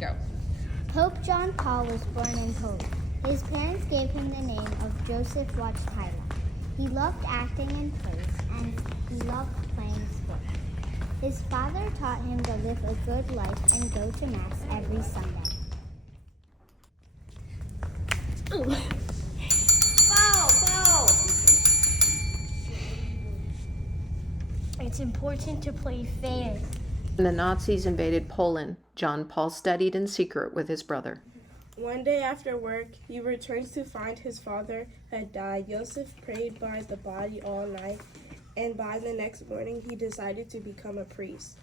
Go. Pope John Paul was born in Poland. His parents gave him the name of Joseph Wojtyla. He loved acting in plays, and he loved playing sports. His father taught him to live a good life and go to Mass every Sunday. Foul! It's important to play fair. When the Nazis invaded Poland, John Paul studied in secret with his brother. One day after work, he returns to find his father had died. Joseph prayed by the body all night, and by the next morning, he decided to become a priest.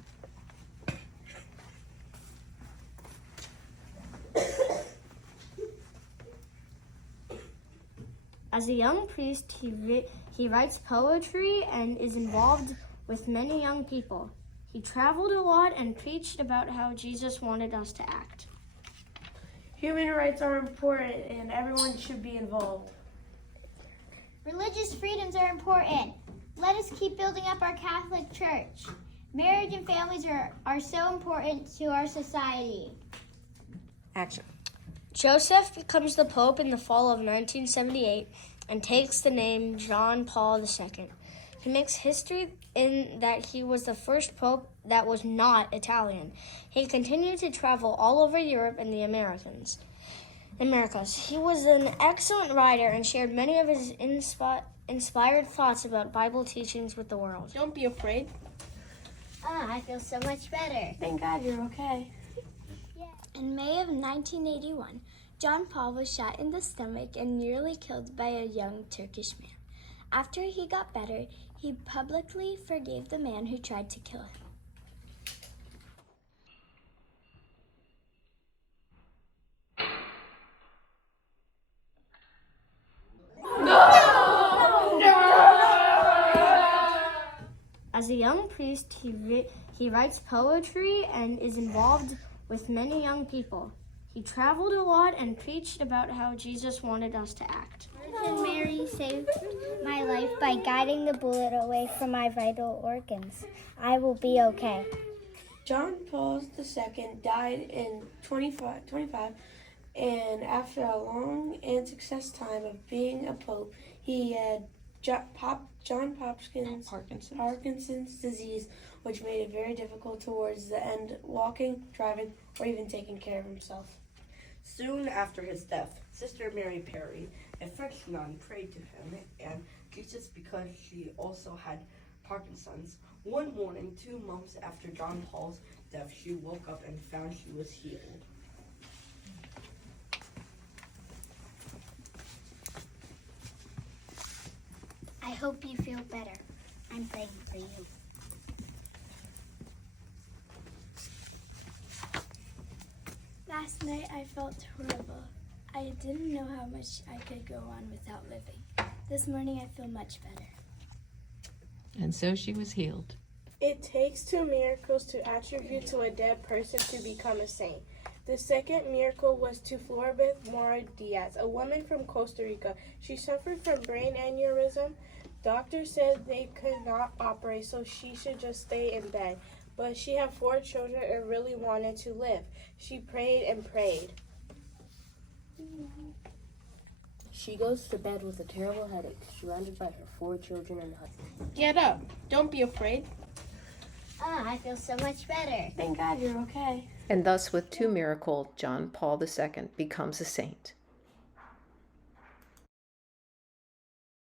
As a young priest, he writes poetry and is involved with many young people. He traveled a lot and preached about how Jesus wanted us to act. Human rights are important and everyone should be involved. Religious freedoms are important. Let us keep building up our Catholic Church. Marriage and families are so important to our society. Action. Joseph becomes the Pope in the fall of 1978 and takes the name John Paul II. He makes history in that he was the first Pope that was not Italian. He continued to travel all over Europe and the Americas. He was an excellent writer and shared many of his inspired thoughts about Bible teachings with the world. Don't be afraid. I feel so much better. Thank God you're okay. In May of 1981, John Paul was shot in the stomach and nearly killed by a young Turkish man. After he got better, he publicly forgave the man who tried to kill him. As a young priest, he writes poetry and is involved with many young people. He traveled a lot and preached about how Jesus wanted us to act. Virgin Mary saved my life by guiding the bullet away from my vital organs. I will be okay. John Paul II died in 25, and after a long and successful time of being a pope, he had Parkinson's disease, which made it very difficult towards the end walking, driving, or even taking care of himself. Soon after his death, Sister Mary Perry, a French nun, prayed to him and Jesus because she also had Parkinson's. One morning, 2 months after John Paul's death, she woke up and found she was healed. I hope you feel better. I'm praying for you. Last night I felt horrible. I didn't know how much I could go on without living. This morning I feel much better. And so she was healed. It takes 2 miracles to attribute to a dead person to become a saint. The second miracle was to Floribeth Mora Diaz, a woman from Costa Rica. She suffered from brain aneurysm. Doctors said they could not operate, so she should just stay in bed. But she had 4 children and really wanted to live. She prayed and prayed. She goes to bed with a terrible headache, surrounded by her 4 children and husband. Get up. Don't be afraid. I feel so much better. Thank God you're okay. And thus, with 2 miracles, John Paul II becomes a saint.